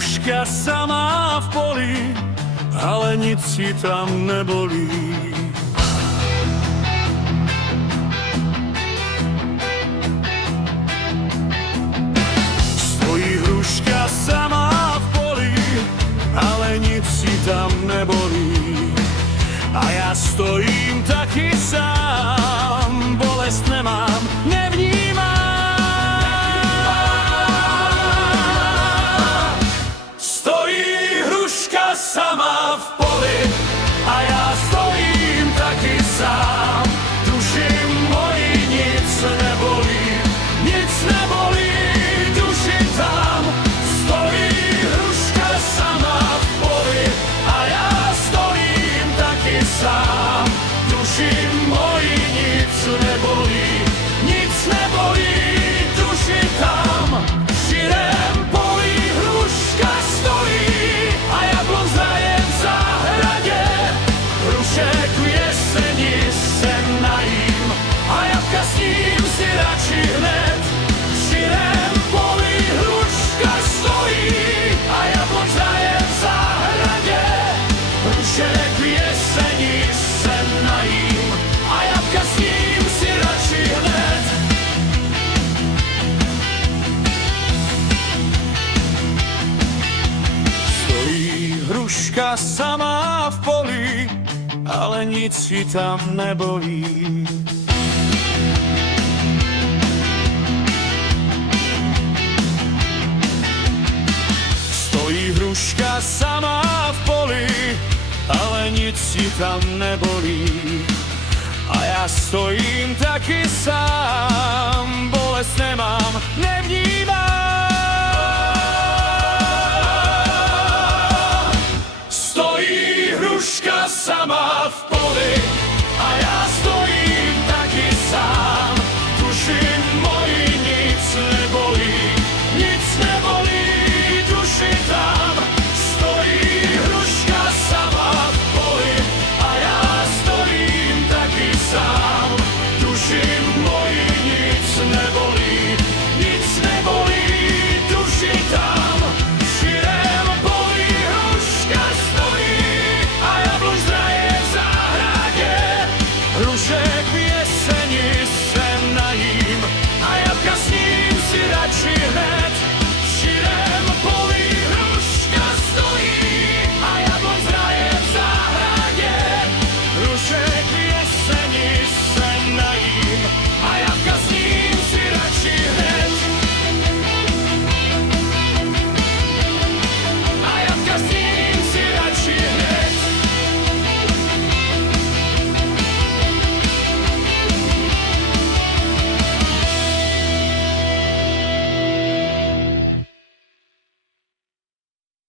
hruška sama v poli, ale nic ji tam nebolí. Stojí hruška sama v poli, ale nic ji tam nebolí. A ja stojím taky sám, bolest nemám, nevnímám. Stojí hruška sama v poli a ja stojím taky sám. Duši moji nic nebolí, nic nebolí, duši tam. Stojí hruška sama v poli a ja stojím taky sám. Duši moji nic nebolí, nic nebolí, duši tam. V širém poli hruška stojí a jablon zraje v zahradě. Hrušek v jeseni se najím a jabka s ním si radši hned. V širém poli hruška stojí a jablon zraje v zahradě. Hrušek v jeseni se najím a jabka s ním si radši hned. Stojí hruška sama v poli, ale nic ji tam nebolí. Stojí hruška sama v poli, ale nic ji tam nebolí. A ja stojím taky sám, bolest nemám, nevnímám.